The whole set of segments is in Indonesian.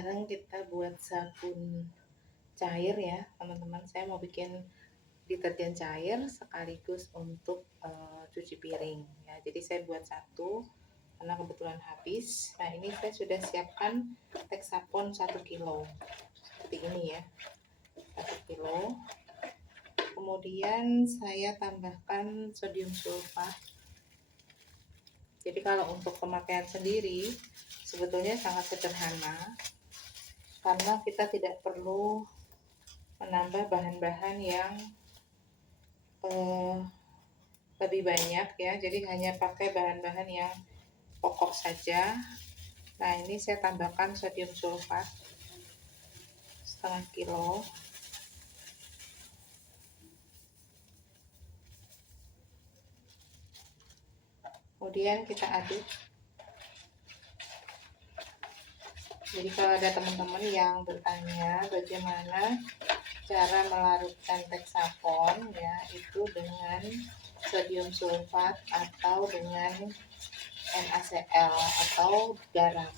sekarang kita buat sabun cair ya teman-teman. Saya mau bikin deterjen cair sekaligus untuk cuci piring ya. Jadi saya buat satu karena kebetulan habis. Nah ini saya sudah siapkan Texapon 1 kilo seperti ini ya, 1 kilo. Kemudian saya tambahkan sodium sulfat. Jadi kalau untuk pemakaian sendiri sebetulnya sangat sederhana, karena kita tidak perlu menambah bahan-bahan yang lebih banyak ya. Jadi hanya pakai bahan-bahan yang pokok saja. Nah ini saya tambahkan sodium sulfat setengah kilo. Kemudian kita aduk. Jadi kalau ada teman-teman yang bertanya bagaimana cara melarutkan Texapon ya, itu dengan sodium sulfat atau dengan NaCl atau garam.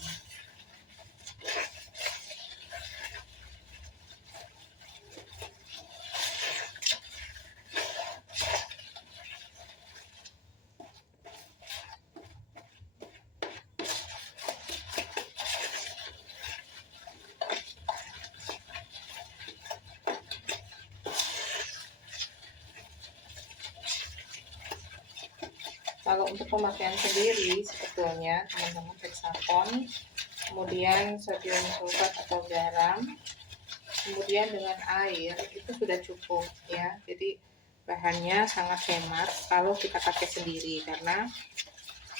Kalau untuk pemakaian sendiri sebetulnya teman-teman Texapon, kemudian sodium sulfat atau garam, kemudian dengan air itu sudah cukup ya. Jadi bahannya sangat hemat kalau kita pakai sendiri karena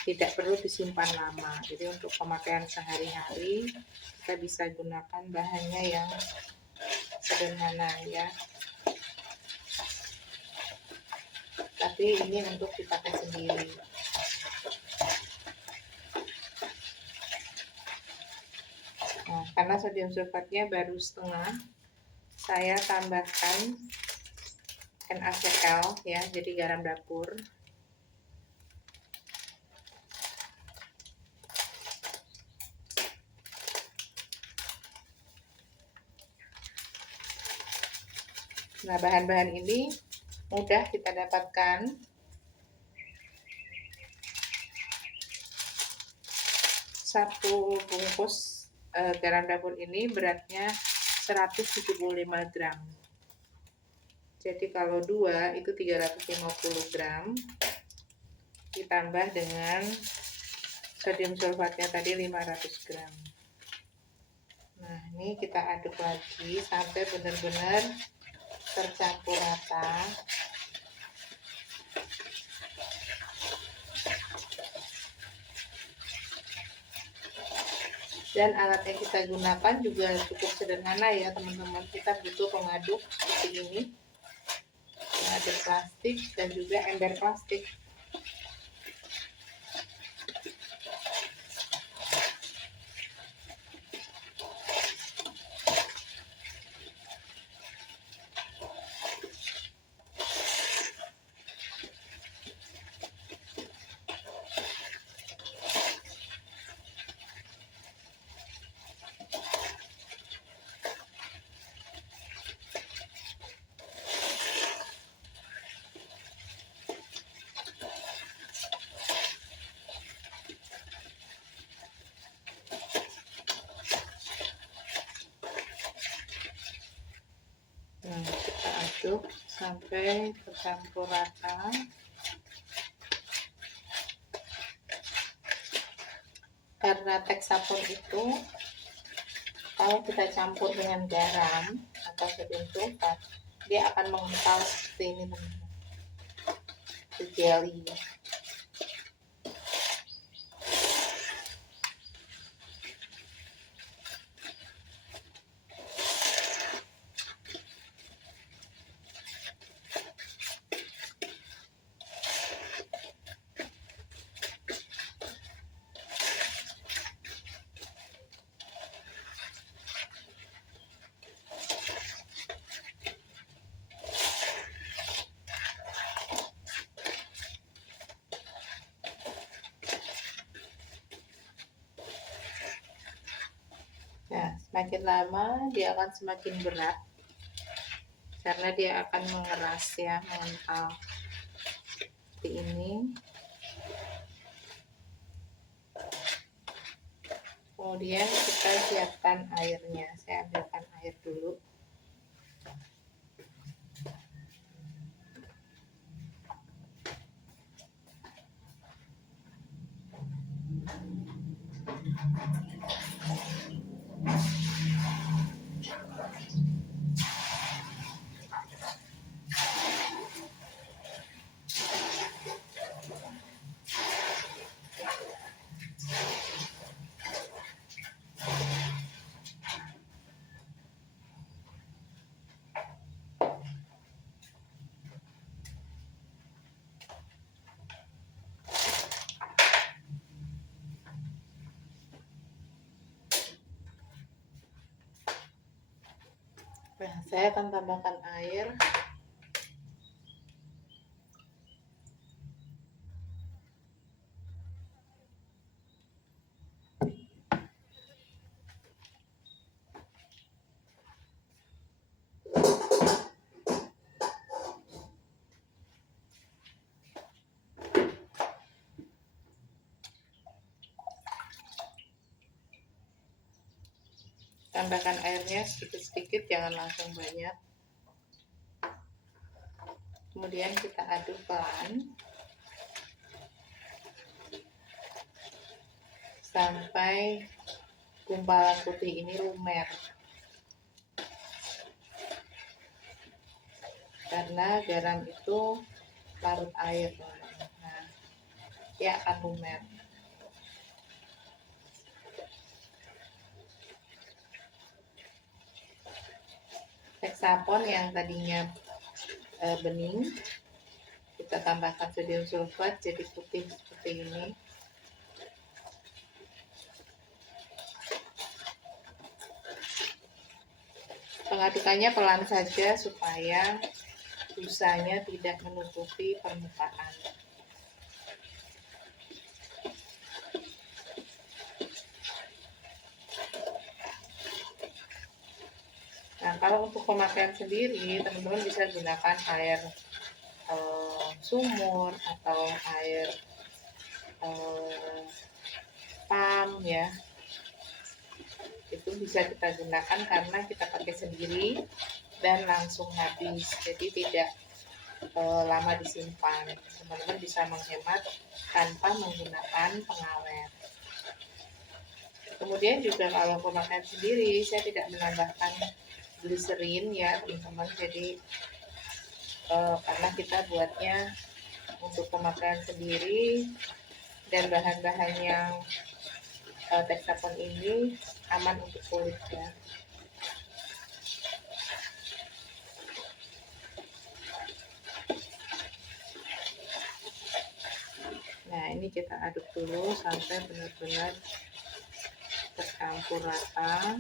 tidak perlu disimpan lama. Jadi untuk pemakaian sehari-hari kita bisa gunakan bahannya yang sederhana ya. Tapi ini untuk dipakai sendiri. Nah, karena sodium sulfatnya baru setengah, saya tambahkan NaCl ya, jadi garam dapur. Nah, bahan-bahan ini mudah kita dapatkan. Satu bungkus garam dapur ini beratnya 175 gram. Jadi kalau 2 itu 350 gram. Ditambah dengan sodium sulfatnya tadi 500 gram. Nah, ini kita aduk lagi sampai benar-benar tercampur rata. Dan alat yang kita gunakan juga cukup sederhana ya teman-teman. Kita butuh pengaduk seperti ini, pengaduk plastik dan juga ember plastik. Nah, kita aduk sampai tercampur rata. Karena Texapon itu kalau kita campur dengan garam atau sodium sulfat, dia akan mengental seperti ini teman-teman, jelly. Makin lama dia akan semakin berat karena dia akan mengeras ya, mengental seperti ini. Kemudian kita siapkan airnya. Saya ambilkan air dulu. Nah, saya akan tambahkan air. Tambahkan airnya sedikit-sedikit, jangan langsung banyak. Kemudian kita aduk pelan sampai gumpalan putih ini lumer. Karena garam itu larut air. Nah, dia akan lumer. Hexapon yang tadinya bening, kita tambahkan sodium sulfat jadi putih seperti ini. Pengadukannya pelan saja supaya busanya tidak menutupi permukaan. Nah, kalau untuk pemakaian sendiri, teman-teman bisa gunakan air sumur atau air pam ya. Itu bisa kita gunakan karena kita pakai sendiri dan langsung habis, jadi tidak lama disimpan. Teman-teman bisa menghemat tanpa menggunakan pengawet. Kemudian juga kalau pemakaian sendiri, saya tidak menambahkan gliserin ya teman-teman, jadi karena kita buatnya untuk pemakaian sendiri dan bahan-bahan yang Hexapon ini aman untuk kulit ya. Nah, ini kita aduk dulu sampai benar-benar tercampur rata.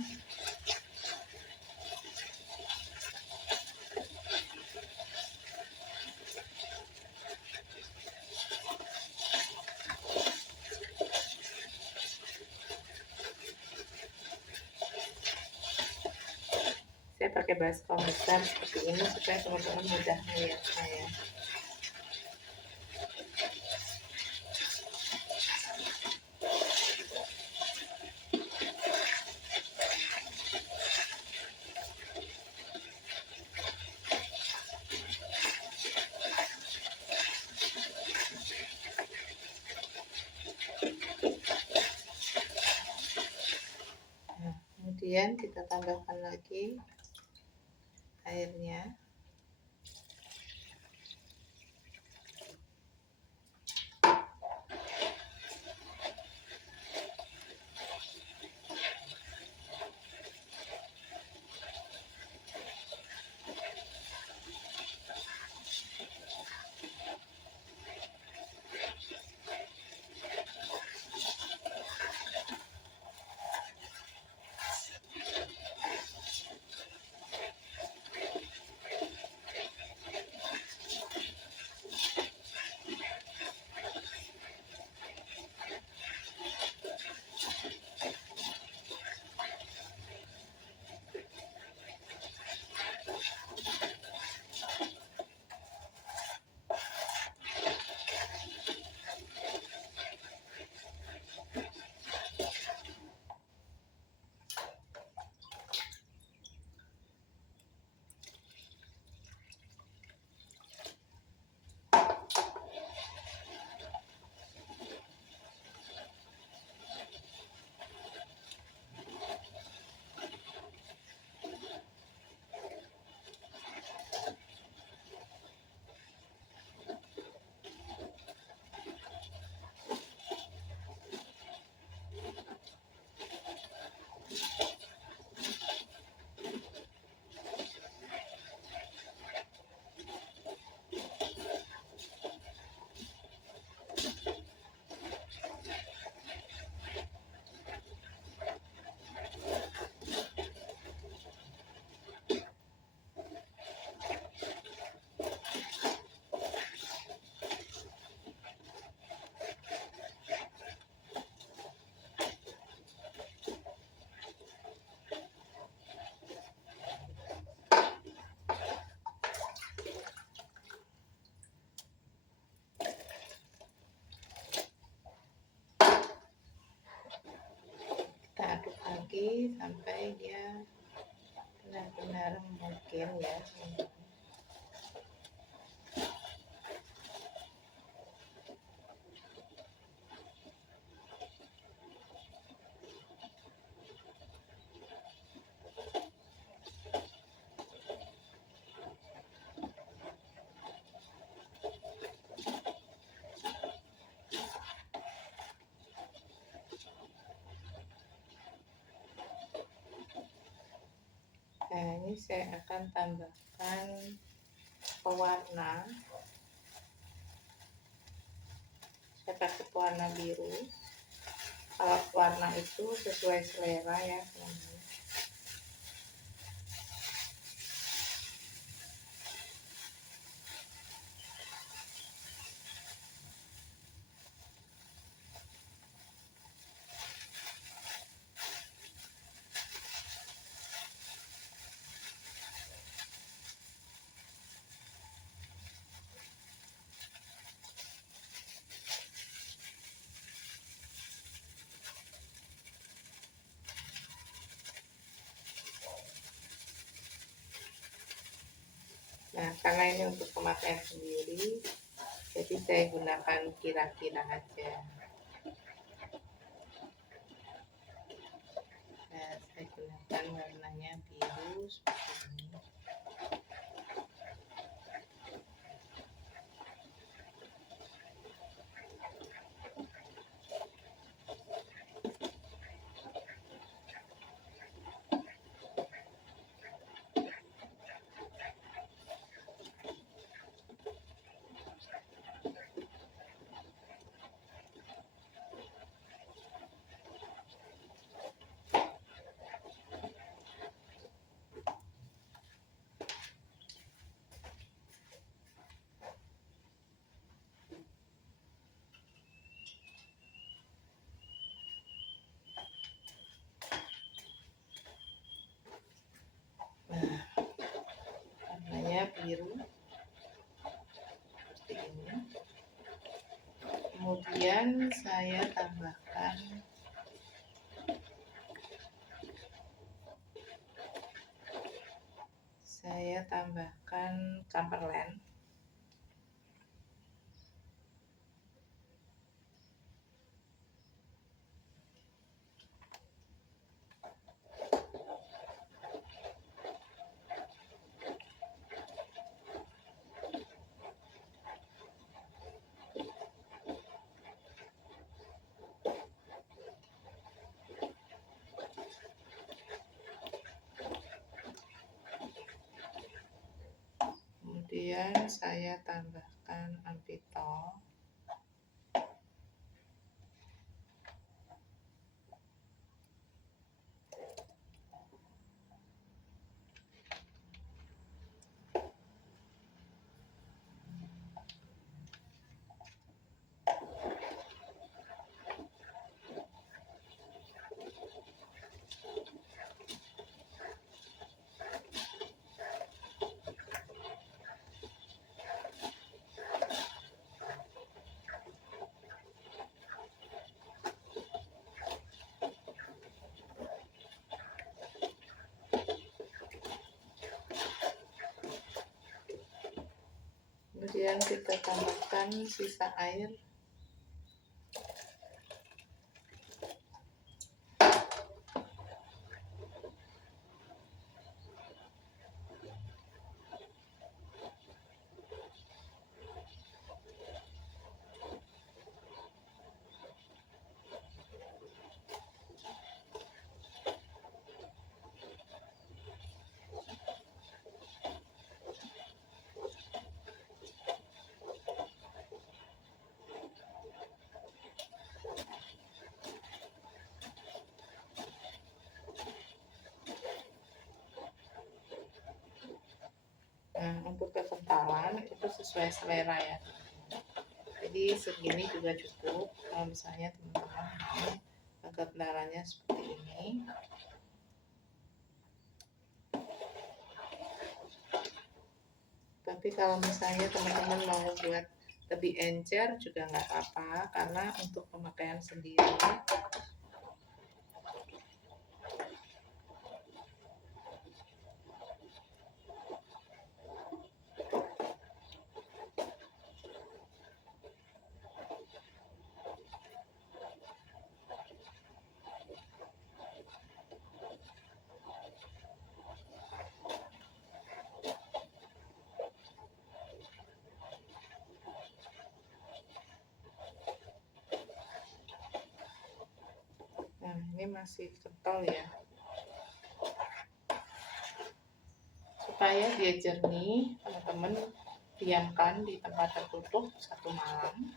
Saya pakai baskom besar seperti ini supaya teman-teman mudah melihatnya ya. Nah, kemudian kita tambahkan lagi airnya. lagi sampai dia benar-benar mungkin ya teman-teman. Nah, ini saya akan tambahkan pewarna. Saya pakai warna biru. Kalau warna itu sesuai selera ya teman-teman. Nah, karena ini untuk pemakaian sendiri, jadi saya gunakan kira-kira aja. Nah, saya gunakan warnanya biru seperti ini. Nah, warnanya biru seperti ini. Kemudian saya tambahkan Camperland. Kemudian saya tambahkan ampitol. Kemudian kita tambahkan sisa air. Nah, untuk kekentalan itu sesuai selera ya. Jadi segini juga cukup. Kalau misalnya teman-teman mau kekentalannya seperti ini. Tapi kalau misalnya teman-teman mau buat lebih encer juga nggak apa-apa, karena untuk pemakaian sendiri masih kental ya. Supaya dia jernih, teman-teman diamkan di tempat tertutup 1 malam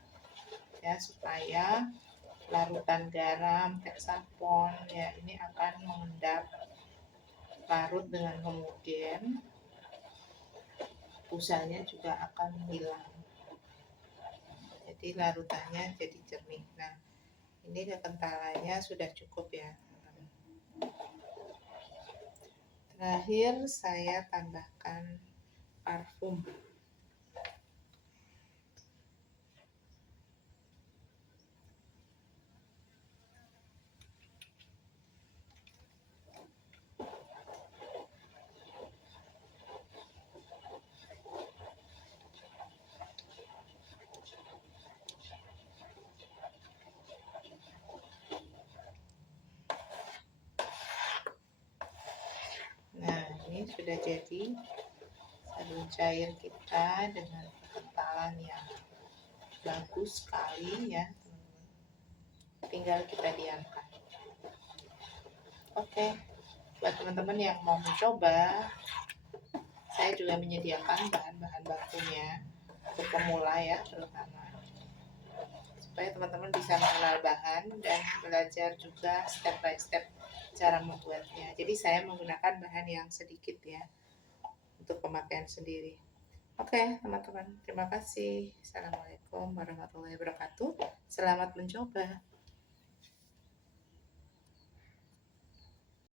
ya, supaya larutan garam, hexapon ya ini akan mengendap, larut dengan homogen, busanya juga akan hilang. Jadi larutannya jadi jernih. Nah, ini kekentalannya sudah cukup ya. Terakhir saya tambahkan parfum. Nah, ini sudah jadi sabun cair kita dengan kekentalan yang bagus sekali ya, teman-teman. Tinggal kita diamkan. Oke, buat teman-teman yang mau mencoba, saya juga menyediakan bahan-bahan bakunya untuk pemula ya, terutama supaya teman-teman bisa mengenal bahan dan belajar juga step by step cara membuatnya. Jadi saya menggunakan bahan yang sedikit ya untuk pemakaian sendiri. Oke, teman-teman, terima kasih. Assalamualaikum warahmatullahi wabarakatuh. Selamat mencoba.